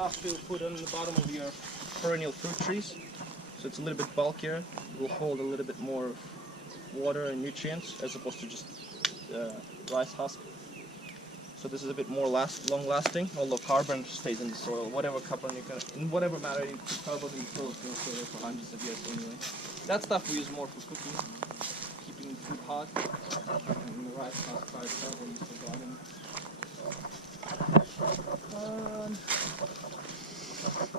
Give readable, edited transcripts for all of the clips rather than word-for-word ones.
stuff to put on the bottom of your perennial fruit trees. So it's a little bit bulkier. It will hold a little bit more water and nutrients as opposed to just rice husk. So this is a bit more long-lasting, although carbon stays in the soil. Whatever carbon you can, in whatever matter you put carbon in the soil, it's going to stay there for hundreds of years anyway. That stuff we use more for cooking, keeping food hot, and the rice husk by itself we use for gardening.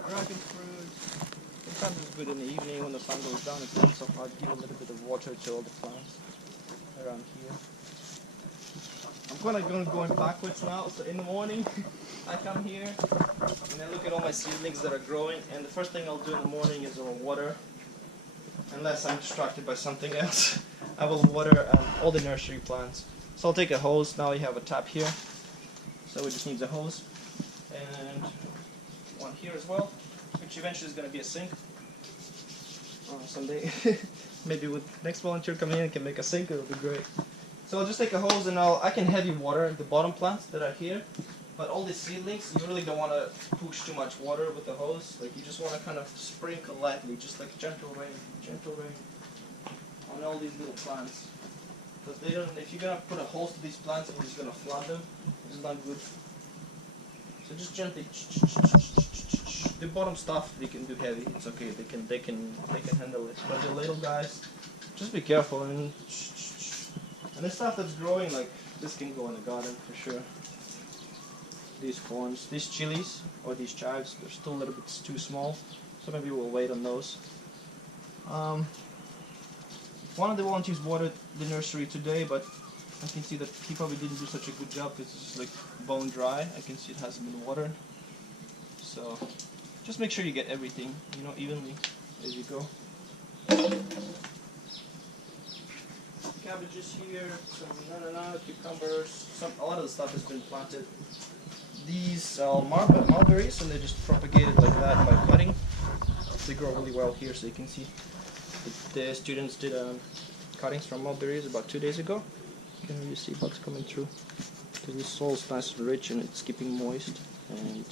Dragon fruit. Sometimes it's good in the evening when the sun goes down. It's not so hard. Give a little bit of water to all the plants around here. I'm going backwards now. So in the morning, I come here and I look at all my seedlings that are growing. And the first thing I'll do in the morning is I'll water, unless I'm distracted by something else. I will water all the nursery plants. So I'll take a hose. Now you have a tap here. So we just need the hose. And one here as well, which eventually is going to be a sink. Someday, maybe with next volunteer coming in, can make a sink. It'll be great. So I'll just take a hose and I can heavy water the bottom plants that are here. But all the seedlings, you really don't want to push too much water with the hose. Like you just want to kind of sprinkle lightly, just like gentle rain on all these little plants. Because they don't. If you're gonna put a hose to these plants and you're just gonna flood them, it's not good. So just gently. The bottom stuff they can do heavy. It's okay. They can handle it. But the little guys, just be careful. And the stuff that's growing, like this, can go in the garden for sure. These corns, these chilies or these chives, they're still a little bit too small. So maybe we'll wait on those. One of the volunteers watered the nursery today, but I can see that he probably didn't do such a good job because it's just like bone dry. I can see it hasn't been watered. So just make sure you get everything, evenly as you go. Cabbages here, some cucumbers, a lot of the stuff has been planted. These are mulberries, and they're just propagated like that by cutting. They grow really well here, so you can see. The students did cuttings from mulberries about 2 days ago. You can really see bugs coming through because the soil's nice and rich and it's keeping moist and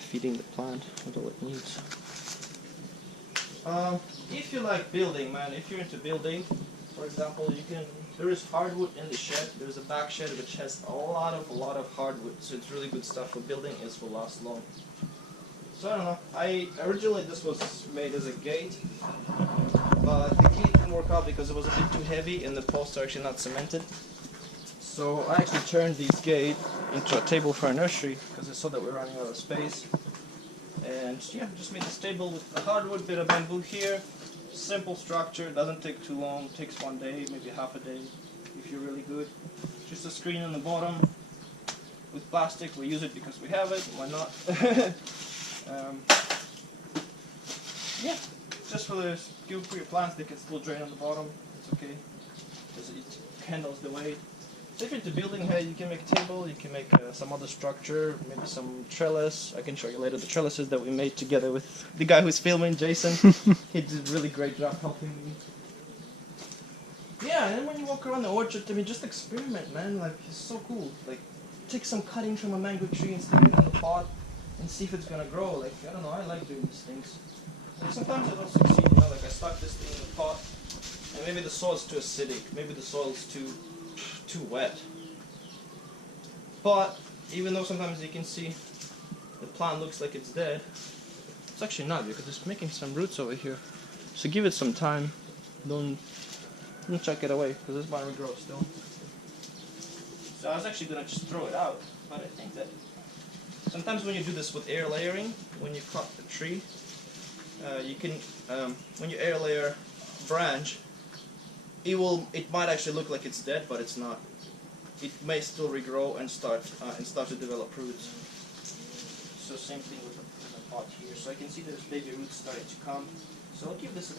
feeding the plant with all it needs. If you like building, man, if you're into building, for example, there is hardwood in the shed. There's a back shed which has a lot of hardwood, so it's really good stuff for building. It will last long. So I don't know. Originally this was made as a gate, but the gate didn't work out because it was a bit too heavy and the posts are actually not cemented. So I actually turned this gate into a table for a nursery because I saw that we're running out of space. And just made this table with a hardwood, bit of bamboo here. Simple structure, doesn't take too long, takes 1 day, maybe half a day if you're really good. Just a screen on the bottom with plastic. We use it because we have it, why not? Just for your plants, they can still drain on the bottom. It's okay because it handles the weight. So if you're into building, hey, you can make a table, you can make some other structure, maybe some trellis. I can show you later the trellises that we made together with the guy who's filming, Jason. He did a really great job helping me. Yeah, and then when you walk around the orchard, just experiment, man. Like, it's so cool. Like, take some cuttings from a mango tree and stick it in the pot and see if it's gonna grow. Like, I don't know, I like doing these things. Like, sometimes I don't succeed, like I stuck this thing in the pot and maybe the soil's too acidic, maybe the soil's too wet. But even though sometimes you can see the plant looks like it's dead, it's actually not, because it's making some roots over here. So give it some time. Don't chuck it away, because this might regrow still. So I was actually gonna just throw it out, but I think that sometimes when you do this with air layering, when you cut the tree, you can when you air layer branch, it might actually look like it's dead, but it's not. It may still regrow and start to develop roots. So same thing with the pot here. So I can see there's baby roots starting to come. So I'll give this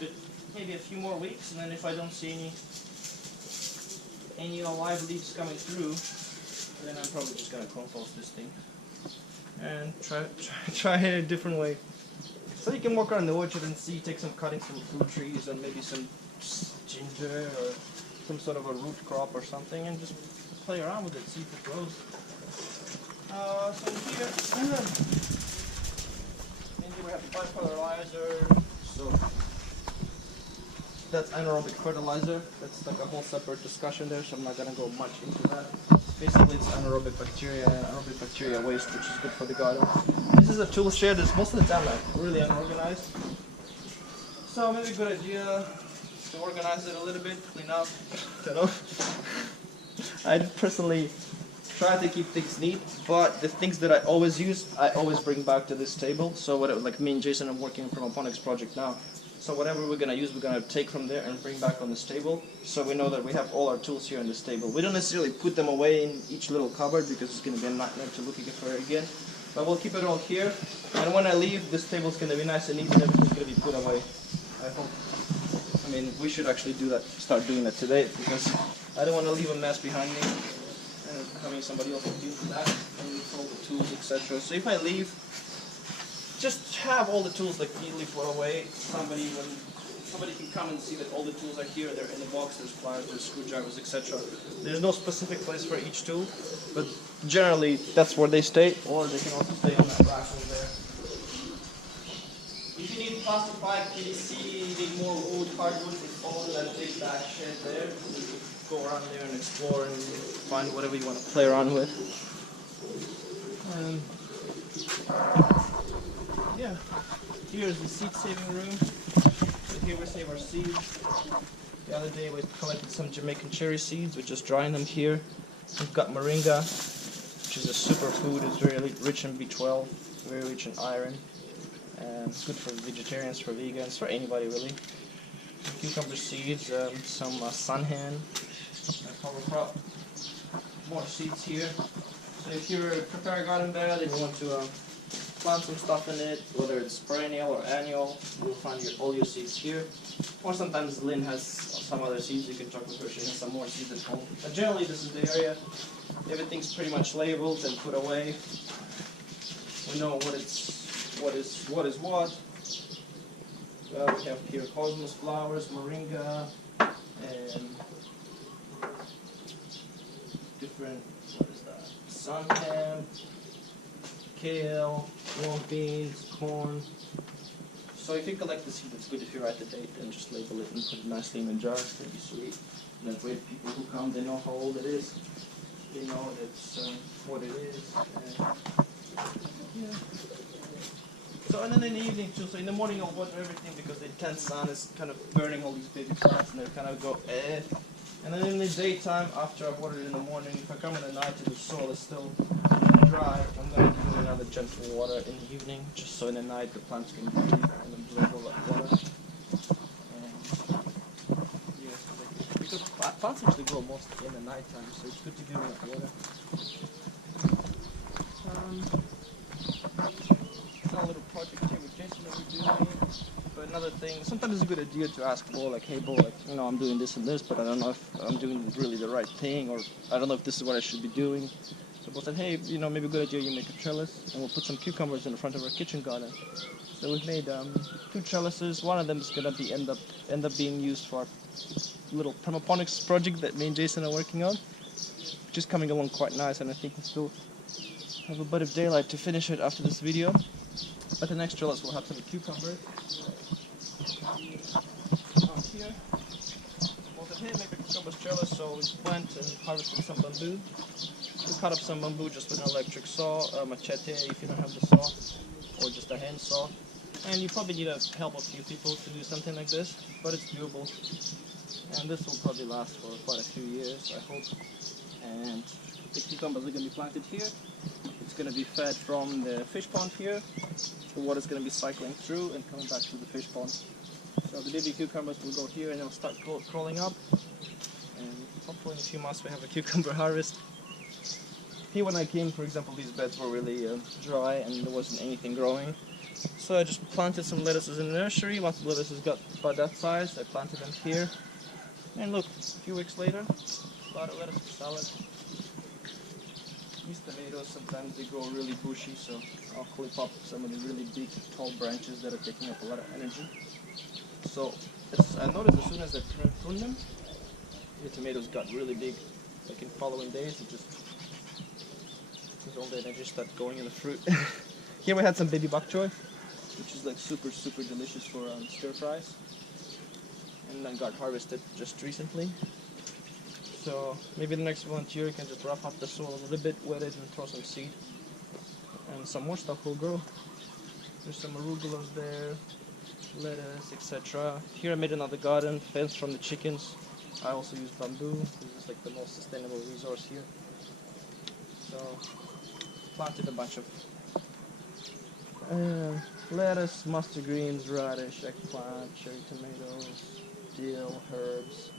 maybe a few more weeks, and then if I don't see any live leaves coming through, then I'm probably just gonna compost this thing and try it a different way. So you can walk around the orchard and see, take some cuttings from fruit trees and maybe some ginger or some sort of a root crop or something, and just play around with it, see if it grows. So here, My fertilizer. So that's anaerobic fertilizer. That's like a whole separate discussion there, so I'm not gonna go much into that. Basically, it's anaerobic bacteria waste, which is good for the garden. This is a tool shed. It's most of the time like really unorganized. So maybe a good idea to organize it a little bit, clean up, you know. I personally try to keep things neat, but the things that I always use, I always bring back to this table. So whatever, like me and Jason are working from a phonics project now. So whatever we're gonna use, we're gonna take from there and bring back on this table. So we know that we have all our tools here on this table. We don't necessarily put them away in each little cupboard because it's gonna be a nightmare to look for it again. But we'll keep it all here. And when I leave, this table's gonna be nice and neat and everything's gonna be put away. I hope. I mean, we should actually do that. Start doing that today because I don't want to leave a mess behind me and having somebody else deal with that and all the tools, etc. So if I leave, just have all the tools like neatly put away. Somebody can come and see that all the tools are here. They're in the box. There's pliers, there's screwdrivers, etc. There's no specific place for each tool, but generally that's where they stay, or they can also stay on that rack over there. If you need plastic pipe, PVC, you need more wood, hardwood, it's all in that big back shed there. You can go around there and explore and find whatever you want to play around with. Yeah, here's the seed saving room. So here we save our seeds. The other day we collected some Jamaican cherry seeds. We're just drying them here. We've got moringa, which is a superfood. It's very rich in B12, very rich in iron. It's good for vegetarians, for vegans, for anybody really. Cucumber seeds, some sunhan, cover crop. More seeds here. So if you're preparing a garden bed and you want to plant some stuff in it, whether it's perennial or annual, you'll find all your seeds here. Or sometimes Lynn has some other seeds. You can talk with her. She has some more seeds at home. But generally, this is the area. Everything's pretty much labeled and put away. We know what is what. We have here cosmos flowers, moringa, and different, what is that? Sunham, kale, long beans, corn. So if you collect the seed, it's good if you write the date and just label it and put it nicely in a jar. It's going to be sweet. And that way people who come, they know how old it is. They know that's what it is. Yeah. So and then in the evening too, so in the morning I'll water everything because the intense sun is kind of burning all these baby plants and they kind of go eh. And then in the daytime, after I've watered in the morning, if I come in the night and the soil is still dry, I'm going to give another gentle water in the evening, just so in the night the plants can breathe and absorb all that water. Yes, because plants actually grow mostly in the nighttime, so it's good to give them that water. A little project here with Jason that we're doing. But another thing, sometimes it's a good idea to ask Bo, like, hey Bo, like, you know, I'm doing this and this, but I don't know if I'm doing really the right thing, or I don't know if this is what I should be doing. So Bo said, hey, you know, maybe a good idea you make a trellis, and we'll put some cucumbers in the front of our kitchen garden. So we've made 2 trellises. One of them is gonna be end up being used for our little permaponics project that me and Jason are working on, which is coming along quite nice, and I think we'll still have a bit of daylight to finish it after this video. But the next trellis will have some cucumbers. Here. Well, the hay make a cucumbers trellis, so we went and harvested some bamboo. We cut up some bamboo just with an electric saw, a machete if you don't have the saw, or just a hand saw. And you probably need the help of a few people to do something like this, but it's doable. And this will probably last for quite a few years, I hope. And the cucumbers are going to be planted here. It's going to be fed from the fish pond here. The water's going to be cycling through and coming back to the fish pond. So the baby cucumbers will go here and they'll start crawling up. And hopefully in a few months we have a cucumber harvest. Here when I came, for example, these beds were really dry and there wasn't anything growing. So I just planted some lettuces in the nursery. Once the lettuces got about that size, I planted them here. And look, a few weeks later, a lot of lettuce and salad. These tomatoes, sometimes they grow really bushy, so I'll clip up some of the really big, tall branches that are taking up a lot of energy. So I noticed as soon as I pruned them, the tomatoes got really big. Like in following days, all the energy started going in the fruit. Here we had some baby bok choy. which is like super delicious for stir fries, and then got harvested just recently. So maybe the next volunteer can just rough up the soil a little bit, wet it, and throw some seed, and some more stuff will grow. There's some arugulas there, lettuce, etc. Here I made another garden, fence from the chickens. I also use bamboo. This is like the most sustainable resource here. So planted a bunch of lettuce, mustard greens, radish, eggplant, cherry tomatoes, dill, herbs.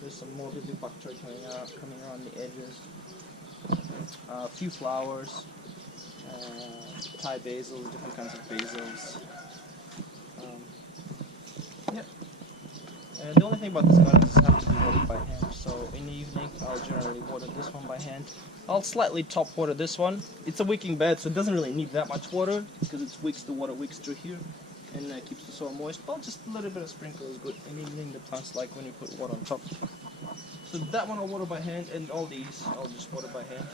There's some more baby bok choy coming around the edges. A few flowers, Thai basil, different kinds of basils. Yep. And the only thing about this garden is it has to be watered by hand. So in the evening, I'll generally water this one by hand. I'll slightly top water this one. It's a wicking bed, so it doesn't really need that much water because the water wicks through here and keeps the soil moist. But just a little bit of sprinkle is good. In the evening, the plants like when you put water on top. So that one I'll water by hand, and all these I'll just water by hand.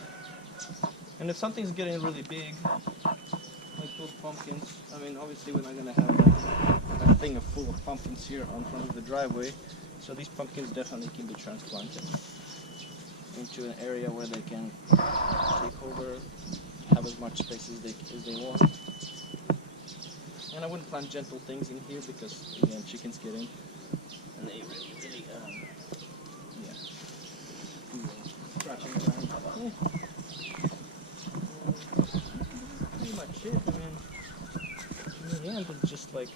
And if something's getting really big, like those pumpkins, I mean, obviously we're not gonna have a thing full of pumpkins here on front of the driveway. So these pumpkins definitely can be transplanted into an area where they can take over, have as much space as they want. And I wouldn't plant gentle things in here because, again, chickens get in and they really scratching around. Yeah. Pretty much it. I mean, in the end, it's just like